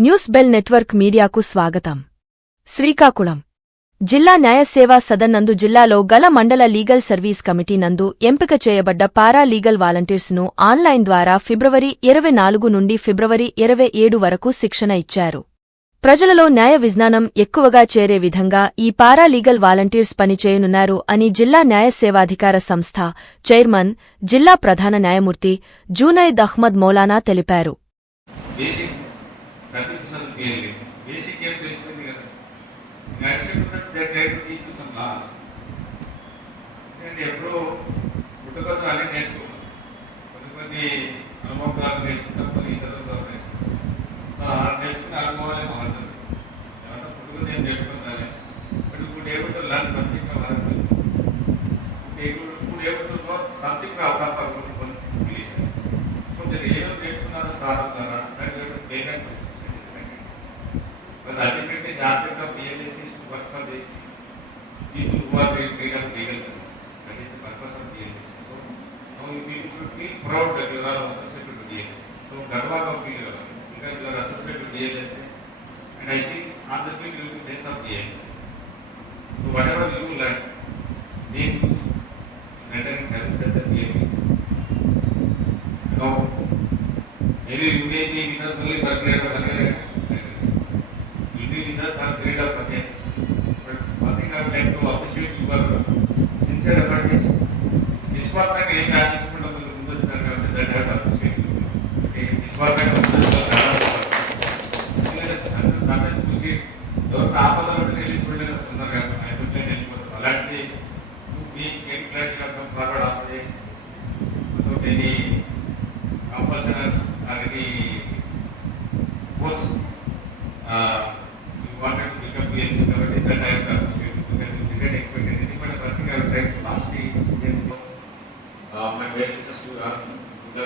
News bell network మీడియాకు స్వాగతం. శ్రీకాకుళం. జిల్లా న్యాయ సేవా సదన్ నందు జిల్లాలో గల మండల లీగల్ సర్వీస్ కమిటీ నందు ఎంపిక చేయబడ్డ పారా లీగల్ వాలంటీర్స్ను ఆన్లైన్ ద్వారా ఫిబ్రవరి ఇరవై నాలుగు నుండి ఫిబ్రవరి ఇరవై ఏడు వరకు శిక్షణ ఇచ్చారు. ప్రజలలో న్యాయ విజ్ఞానం ఎక్కువగా చేరే విధంగా ఈ పారా లీగల్ వాలంటీర్స్ పనిచేయనున్నారు అని జిల్లా న్యాయ సేవాధికార సంస్థ చైర్మన్ జిల్లా ప్రధాన న్యాయమూర్తి జూనైద్ అహ్మద్ మౌలానా తెలిపారు. సర్వీసెస్ అని పేరు బేసిక్ ఏం తెలిసిపోయింది కదా యాక్సెప్ట్ టీచ్ సమ్ లా నేను ఎప్పుడో పుట్టుకతో అన్నీ నేర్చుకున్నాను కొన్ని కొన్ని అనుభవం ద్వారా నేర్చుకుంటాం కొన్ని ఇతరుల ద్వారా నేర్చుకుంటాం సో ఆ నేర్చుకునే అనుభవాలే మారుతుంది ఏమన్నా పుట్టుక నేను నేర్చుకున్నాను బట్ ఇప్పుడు ఏమిటో లర్న్ సంథింగ్ ఇప్పుడు ఏమిటో సంథింగ్ అవకాశం కొన్ని సో మీరు ఏదో నేర్చుకున్నారో సార్ అన్నారా payment But ultimately, the object of DLS is to work for the people who are being paid of legal services. That is the purpose of DLS. So, now you people should feel proud that you are associated to DLS. So, garvaga feel about because you are associated to DLS. And I think on the field you will be face of DLS. So, whatever you learn, make use rendering services at DLS. Now, maybe you may be because only per grade or whatever. leaders are great of Patel. But one thing I would like to appreciate you were sincere about this. నిస్వార్థంగా ఏ కార్యక్రమంలో కొంచెం ముందు వచ్చినారు కాబట్టి దాన్ని have appreciate నిస్వార్థంగా ముందు సమ్మెస్ చూసి ఎవరికి ఆపద వెళ్ళి చూడలేదు ఉన్నారు కాబట్టి నైపుణ్యం వెళ్ళిపోతారు అలాంటి మీ ఏం క్లారిటీ కాకుండా త్వరగా ఆపదే ఇది కంపల్సరీ అది కోర్స్ వాటర్ పికప్ గేమ్స్ కాబట్టి ఇతర టైర్ డిజైన్ ఎక్స్పెక్ట్ అనేది but particular type last my waste ఇంకా